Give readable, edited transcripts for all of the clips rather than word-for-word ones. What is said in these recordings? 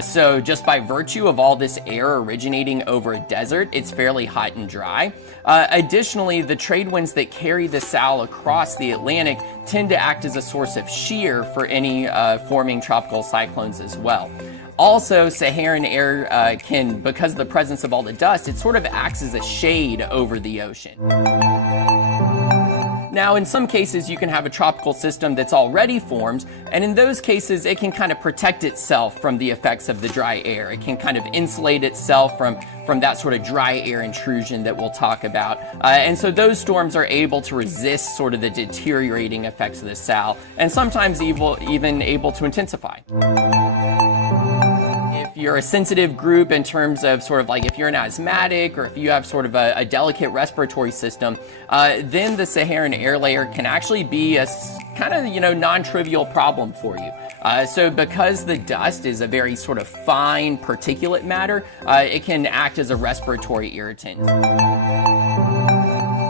So just by virtue of all this air originating over a desert, it's fairly hot and dry. Additionally, the trade winds that carry the SAL across the Atlantic tend to act as a source of shear for any forming tropical cyclones as well. Also, Saharan air can, because of the presence of all the dust, it sort of acts as a shade over the ocean. Now, in some cases, you can have a tropical system that's already formed, and in those cases, it can kind of protect itself from the effects of the dry air. It can kind of insulate itself from that sort of dry air intrusion that we'll talk about. And so those storms are able to resist sort of the deteriorating effects of the SAL, and sometimes even able to intensify. If you're a sensitive group in terms of sort of like if you're an asthmatic or if you have sort of a delicate respiratory system, then the Saharan air layer can actually be a kind of, non-trivial problem for you. So because the dust is a very sort of fine particulate matter, it can act as a respiratory irritant.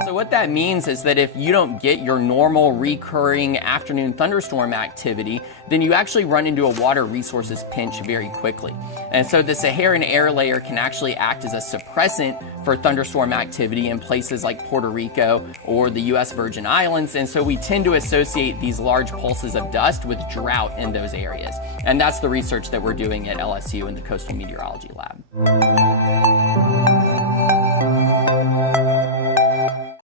So what that means is that if you don't get your normal recurring afternoon thunderstorm activity, then you actually run into a water resources pinch very quickly. And so the Saharan air layer can actually act as a suppressant for thunderstorm activity in places like Puerto Rico or the US Virgin Islands. And so we tend to associate these large pulses of dust with drought in those areas. And that's the research that we're doing at LSU in the Coastal Meteorology Lab.